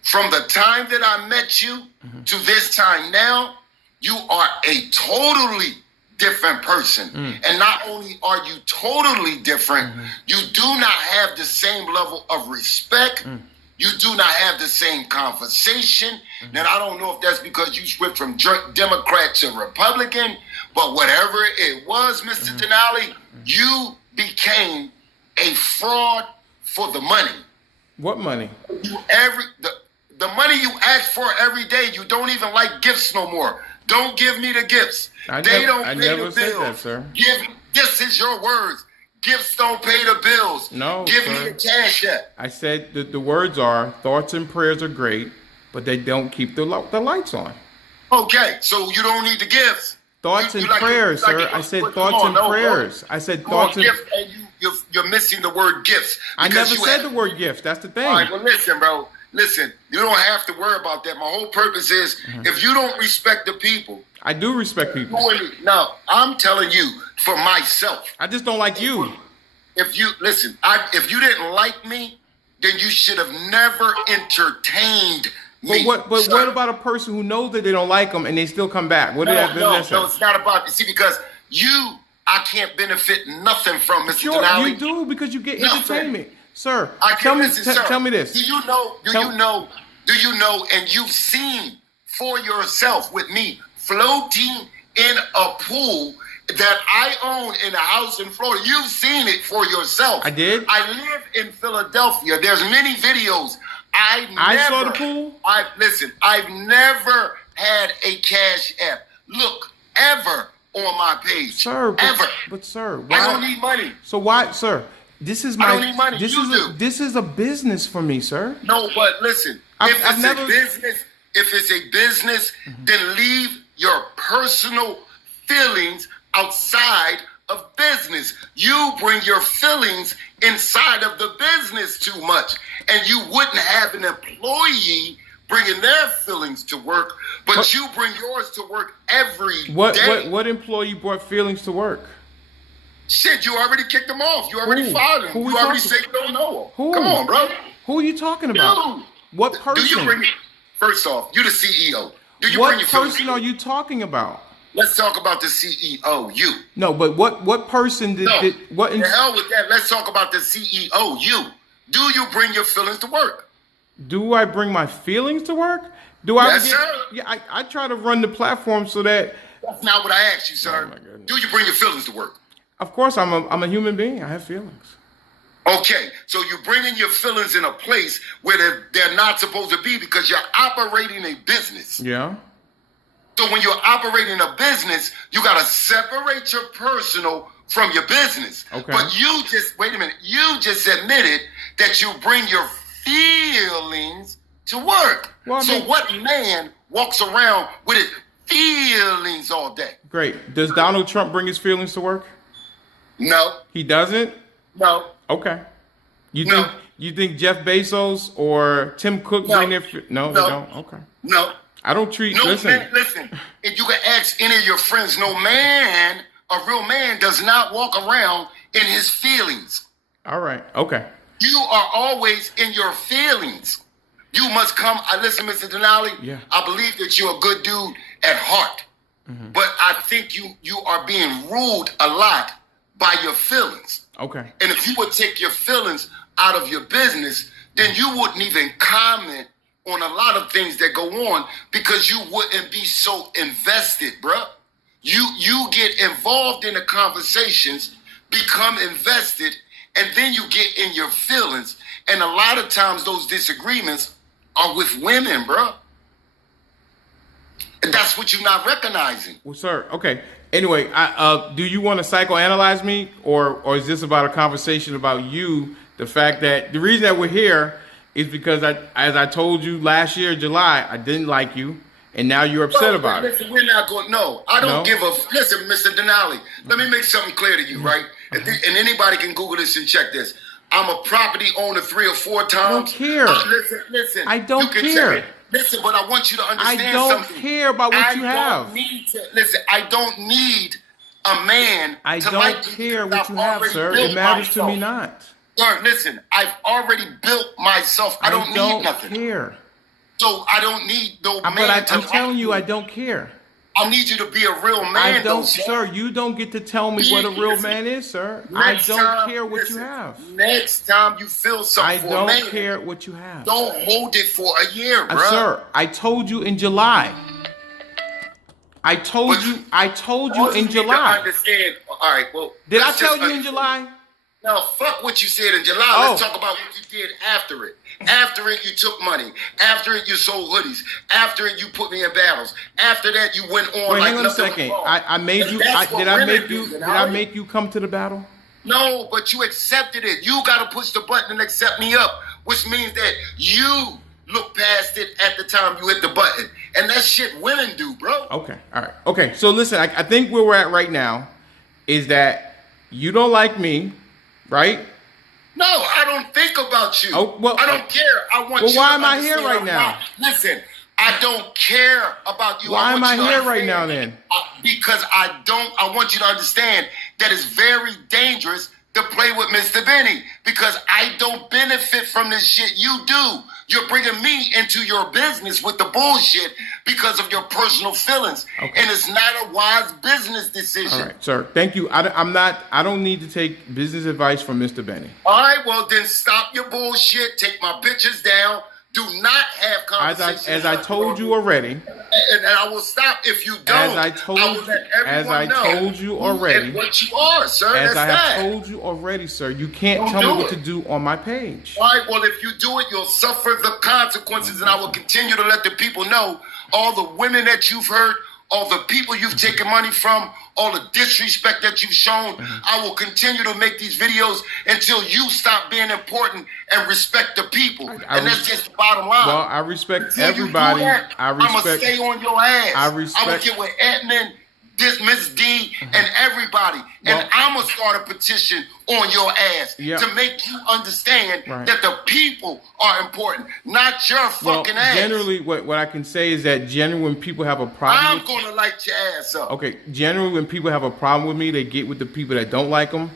from the time that I met you to this time now, you are a totally different person. And not only are you totally different, you do not have the same level of respect. You do not have the same conversation. And I don't know if that's because you switched from Democrat to Republican, but whatever it was, Mr. Denali, you became a fraud for the money. What money? The money you ask for every day, you don't even like gifts no more. Don't give me the gifts. I They nev- don't I pay never the said bills. that, sir. This is your words. Gifts don't pay the bills. No, Give sir. me the cash app. I said that the words are thoughts and prayers are great, but they don't keep the lights on. Okay, so you don't need the gifts. Thoughts You and like- prayers, you like sir. it- I said come thoughts on, and no, bro. prayers. I said Come on, thoughts and... gift, and you're missing the word gifts. I because never you said have- the word gift. That's the thing. All right, well, listen, bro. Listen, you don't have to worry about that. My whole purpose is, if you don't respect the people, I do respect people. now I'm telling you for myself. I just don't like you. If you listen, if you didn't like me, then you should have never entertained me. But sir. what about a person who knows that they don't like them and they still come back? What did that No, business say? it's not about. See, because I can't benefit nothing from Mr. Sure, Denali. you do because you get Nothing. entertainment, sir. I can't Tell me, listen, sir. tell me this. Do you know? Do you know? And you've seen for yourself with me floating in a pool that I own in a house in Florida. You've seen it for yourself. I did? I live in Philadelphia. There's many videos. I saw the pool? I've never had a cash app. Look, ever on my page. Sir, ever. but sir, why? I don't need money. So why, sir? This is my. I don't need money. This You is do. this is a business for me, sir. No, but listen, I've if it's never- a business, then leave your personal feelings outside of business. You bring your feelings inside of the business too much, and you wouldn't have an employee bringing their feelings to work, but you bring yours to work every day. What employee brought feelings to work? Shit, you already kicked them off. You already Who? fired them. Who we You already talking- said you don't know them. Who? Come on, bro. Who are you talking about? You. What Do person? you bring it? First off, you're the CEO. Do you What bring your feelings? person are you talking about? Let's talk about the CEO. You. No, but what person did, No. what? The hell with that. Let's talk about the CEO. You. Do you bring your feelings to work? Do I bring my feelings to work? Do I? Yes, sir. Yeah, I try to run the platform so that, That's not what I asked you, sir. Oh, my goodness. Do you bring your feelings to work? of course, I'm a human being. I have feelings. Okay, so you're bringing your feelings in a place where they're not supposed to be because you're operating a business. Yeah. So when you're operating a business, you got to separate your personal from your business. Okay. But wait a minute, you just admitted that you bring your feelings to work. Well, I So mean- what man walks around with his feelings all day? Great. Does Donald Trump bring his feelings to work? No, He doesn't. no, Okay. You No. think Jeff Bezos or Tim Cook No. bring their? No, they No. don't. Okay. no. I don't treat. No listen. man, listen. If you can ask any of your friends, no man, a real man, does not walk around in his feelings. All right. Okay. You are always in your feelings. You must come. Listen, Mr. Denali. Yeah. I believe that you're a good dude at heart, but I think you are being ruled a lot by your feelings. Okay. And if you would take your feelings out of your business, then you wouldn't even comment on a lot of things that go on because you wouldn't be so invested, bruh. You get involved in the conversations, become invested, and then you get in your feelings. And a lot of times those disagreements are with women, bruh. And that's what you're not recognizing. Well, sir, okay. Anyway, do you want to psychoanalyze me, or is this about a conversation about you? The fact that the reason that we're here is because, as I told you last year, July, I didn't like you, and now you're upset about it. Listen, we're not going. No, I don't give a. Listen, Mr. Denali, let me make something clear to you, right? And anybody can Google this and check this. I'm a property owner 3 or 4 times. I don't care. Listen. I don't care. Listen, but I want you to understand I don't something. care about what you have. Listen, I don't need a man I to don't like care me. what you have, sir. It matters to me not. Sir, listen, I've already built myself. I don't need nothing. Care. So I don't need no man But I'm to telling like you, me. I don't care. I need you to be a real man, I don't, though, sir. You don't get to tell me what a real man is, sir. I don't care what you have. Next time you feel something I for a man, don't care what you have. don't hold it for a year, bro. Sir, I told you in July. I told you in July. Understand? All right, well, Did I let's tell just you in July? No, fuck what you said in July. Oh. Let's talk about what you did after it. After it, you took money. After it, you sold hoodies. After it, you put me in battles. After that, you went on Wait, like hang on a nothing was second. wrong. I made And you. that's what Did I women make do, you? you Did know? I make you come to the battle? No, but you accepted it. You got to push the button and accept me up, which means that you look past it at the time you hit the button. And that's shit women do, bro. Okay. All right. Okay. So listen, I think where we're at right now is that you don't like me, right? No, I don't think about you. Oh, well, I don't care. I want well, you why to am I here understand right now? Listen, I don't care about you. Why am I want you to here right now understand. then? Because I want you to understand that it's very dangerous to play with Mr. Benny because I don't benefit from this shit you do. You're bringing me into your business with the bullshit because of your personal feelings. Okay. And it's not a wise business decision. All right, sir. Thank you. I don't need to take business advice from Mr. Benny. All right, well, then stop your bullshit. Take my pictures down. Do not have conversations. As I told you already. And I will stop if you don't. As I told will let everyone know told you who already. and what you are, sir. As That's I that. have told you already, sir, you can't Don't tell me do what it. to do on my page. All right, well, if you do it, you'll suffer the consequences, and I will continue to let the people know all the women that you've hurt, all the people you've taken money from, all the disrespect that you've shown. I will continue to make these videos until you stop being important and respect the people. And that's just the bottom line. Well, I respect Until you do everybody. that, I I'm going to respect. stay on your ass. I I'm going respect- to get with Edmund, this Miss D, and everybody. And Well- I'm going to start a petition on your ass Yeah. to make you understand Right. that the people are important, not your Well, fucking ass. generally, what I can say is that generally when people have a problem I'm with, going to light your ass up. okay, generally when people have a problem with me, they get with the people that don't like them.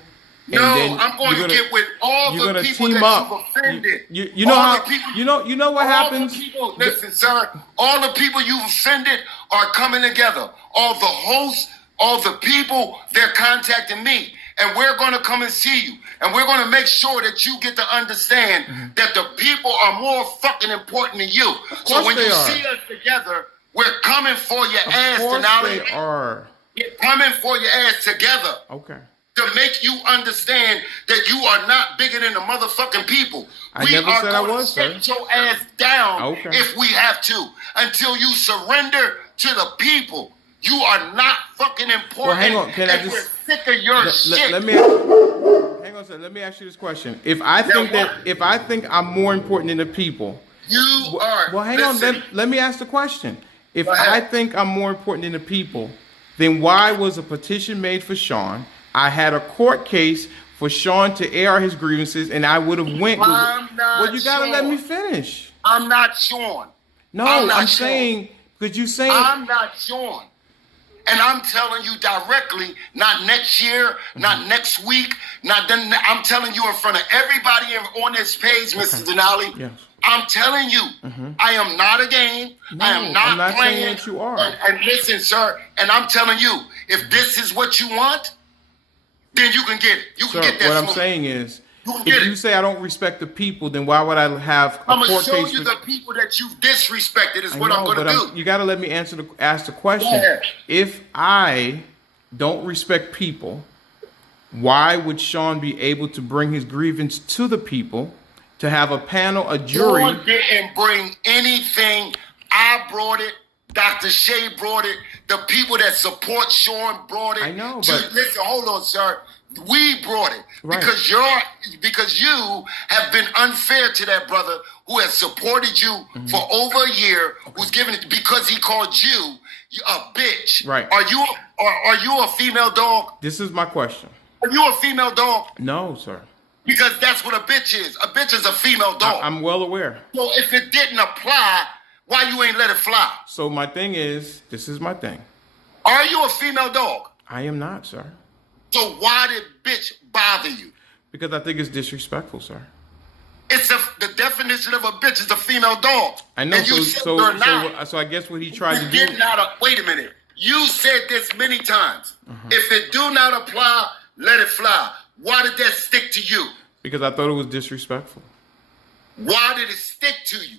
No, I'm going to get with all you're the gonna people team that up. you've offended. You know All how the people- you know what all happens. The people, listen, sir. All the people you've offended are coming together. All the hosts, all the people, they're contacting me, and we're going to come and see you, and we're going to make sure that you get to understand that the people are more fucking important than you. So course when they you are. see us together, we're coming for your Of ass, course Denali. they are. We're coming for your ass together. Okay. To make you understand that you are not bigger than the motherfucking people. I never said I was, sir. Set your ass down Okay. if we have to until you surrender to the people. You are not fucking important. Well, hang on. Can I and just we're sick of your shit. let me hang on, sir. Let me ask you this question. If I think I'm more important than the people, you are. well, hang on. listen, Let me ask the question. If Go ahead. I think I'm more important than the people, then why was a petition made for Sean? I had a court case for Sean to air his grievances, and I would have went. I'm not Well, you gotta let Sean. me finish. I'm not Sean. No, I'm not I'm Sean. saying because you saying I'm not Sean. And I'm telling you directly, not next year, not next week, not then. I'm telling you in front of everybody on this page, Mr. Denali. Yes. I'm telling you, I am not a game. I am not, I'm not playing. saying that you are. And listen, sir, and I'm telling you, if this is what you want, then you can get it. You can Sir, get that what I'm smoke. saying is, You can if get you it. say I don't respect the people, then why would I have a I'm gonna court show case? you the people that you've disrespected. Is I what I'm know, gonna but do. you got to let me ask the question. Go ahead. If I don't respect people, why would Sean be able to bring his grievance to the people, to have a panel, a jury? Sean didn't bring anything. I brought it. Dr. Shea brought it. The people that support Sean brought it. I know, To- but- listen, hold on, sir. We brought it Right. because you have been unfair to that brother who has supported you Mm-hmm. for over a year, who's given it because he called you a bitch. Right. Are you a female dog? This is my question. Are you a female dog? No, sir. Because that's what a bitch is. A bitch is a female dog. I'm well aware. So if it didn't apply, why you ain't let it fly? So my thing is, this is my thing. Are you a female dog? I am not, sir. So why did bitch bother you? Because I think it's disrespectful, sir. The definition of a bitch is a female dog. I know. And you said you're not. So I guess what he tried to You do. did not. Wait a minute. You said this many times. Uh-huh. If it do not apply, let it fly. Why did that stick to you? Because I thought it was disrespectful. Why did it stick to you?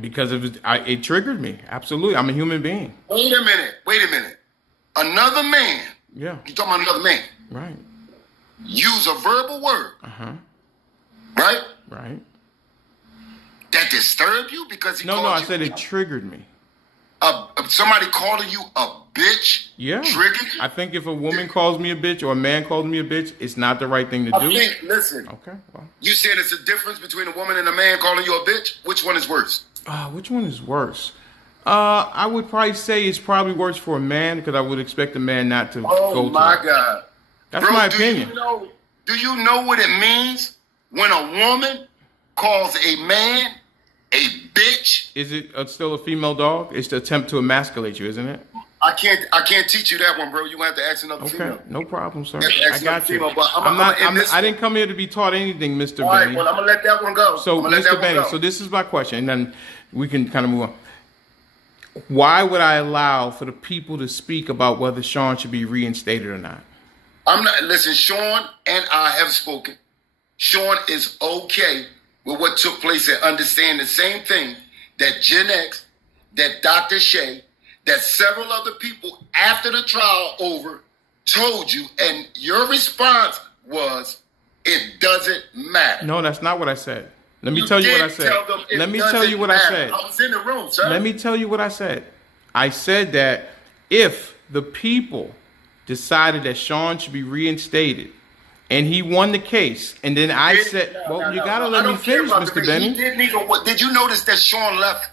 Because it triggered me. Absolutely. I'm a human being. Wait a minute. Wait a minute. Another man. Yeah. You talking about another man? Right. Use a verbal word. Uh-huh. Right? Right. That disturbed you because he No, called I you said it triggered me. somebody calling you a bitch. Yeah. Triggered you. I think if a woman calls me a bitch or a man calls me a bitch, it's not the right thing to do. Listen. Okay. Well, You said it's a difference between a woman and a man calling you a bitch. Which one is worse? which one is worse? I would probably say it's probably worse for a man because I would expect a man not to go Oh to my that. God. That's Bro, my opinion. Do you know what it means when a woman calls a man a bitch? Is it still a female dog? It's the attempt to emasculate you, isn't it? I can't teach you that one, bro. You gonna have to ask another Okay, female. no problem, sir. Yeah, I excellent got you. female, but I didn't come here to be taught anything, Mr. All right, Benny. well, I'm gonna let that one go. So, I'm gonna let that Mr. one Benny, go. so this is my question, and then we can kind of move on. Why would I allow for the people to speak about whether Sean should be reinstated or not? I'm not. Listen, Sean and I have spoken. Sean is okay with what took place and understand the same thing that Gen X, that Dr. Shea, that several other people after the trial over told you, and your response was, it doesn't matter. No, that's not what I said. Let me tell you what I said. Let me tell you what I said. I was in the room, sir. Let me tell you what I said. I said that if the people decided that Sean should be reinstated and he won the case, and then I said, well, you got to let me finish, Mr. Benny. He didn't even, did you notice that Sean left?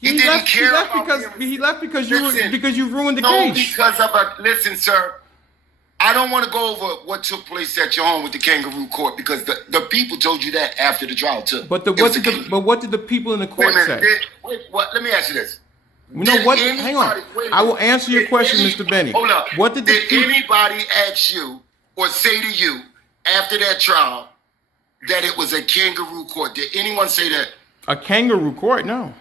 He didn't left, care about he left because Listen, you ruined the no, case. because of listen, sir. I don't want to go over what took place at your home with the kangaroo court because the people told you that after the trial too. But what did the people in the court Wait a say? minute. What? Let me ask you this. No, what? Did Hang on. anybody- wait a I will minute. answer your Did question, any- Mr. Benny. Hold up. What did anybody ask you or say to you after that trial that it was a kangaroo court? Did anyone say that? a kangaroo court? No.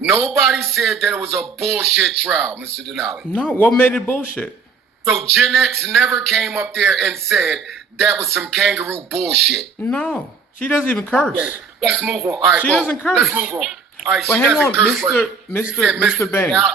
Nobody said that it was a bullshit trial, Mr. Denali. No. What made it bullshit? So Gen X never came up there and said that was some kangaroo bullshit. No. She doesn't even curse. Okay, let's move on. All right, She doesn't curse. Let's move on. All right, But she hang doesn't on, curse, but Mr. she said, Mr. Benny. Now,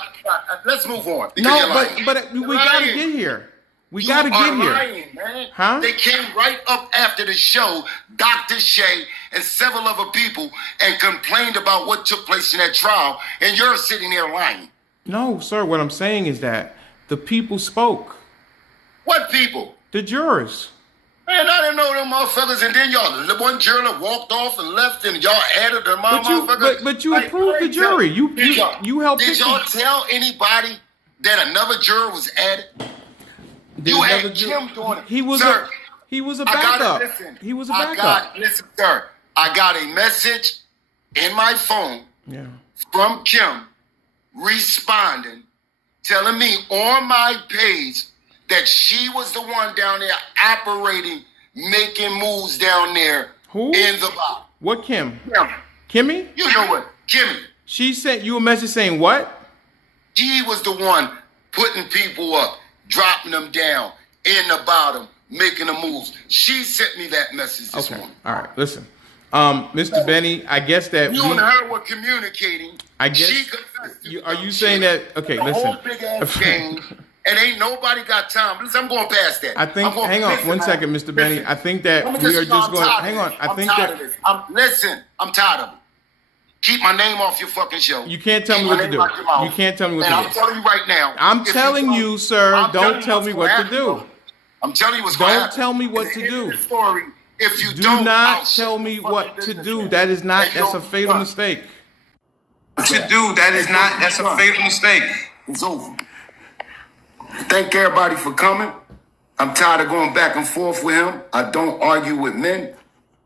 let's move on. because No, you're lying. but we You're gotta lying. get here. We You gotta are get here. lying, man. Huh? They came right up after the show, Dr. Shea and several other people, and complained about what took place in that trial, and you're sitting there lying. No, sir. What I'm saying is that the people spoke. What people? The jurors. Man, I didn't know them motherfuckers, and then y'all, the one juror walked off and left, and y'all added the motherfuckers. But you approved the jury. You helped. Did pick y'all the- tell anybody that another juror was added? There's You had another ju- Kim doing it. He was Sir, he was a I gotta backup. listen. He was a backup. Listen, sir. I got a message in my phone Yeah. from Kim responding, telling me on my page that she was the one down there operating, making moves down there Who? in the bar. What Kim? Kim, Kimmy? you know what? Kimmy. She sent you a message saying what? She was the one putting people up, dropping them down in the bottom, making the moves. She sent me that message this Okay. morning. All right. Listen, Mr. Benny, I guess that You and her were communicating. I guess. She confessed to Are some you saying shit. that? Okay. The Listen. whole big ass game, and ain't nobody got time. Listen, I'm going past that. I think. Hang on one second, Mr. Benny. I think that we are just going. Hang on. I think that. Listen, I'm tired of it. Keep my name off your fucking show. You can't tell me what to do. You can't tell me what to do. And I'm telling you right now. I'm telling you, sir. Don't tell me what to do. I'm telling you what's going to happen. Don't tell me what to do. Story. If you Do don't, not tell me what to do. That is not. That's a fatal mistake. That's a fatal mistake. It's over. Thank everybody for coming. I'm tired of going back and forth with him. I don't argue with men.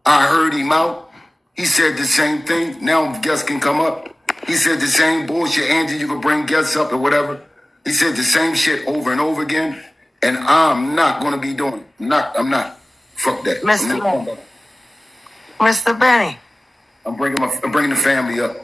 I heard him out. He said the same thing. Now guests can come up. He said the same bullshit. Angie, you can bring guests up or whatever. He said the same shit over and over again. And I'm not going to be doing it. I'm not. Fuck that. Mr. Benny. I'm bringing the family up.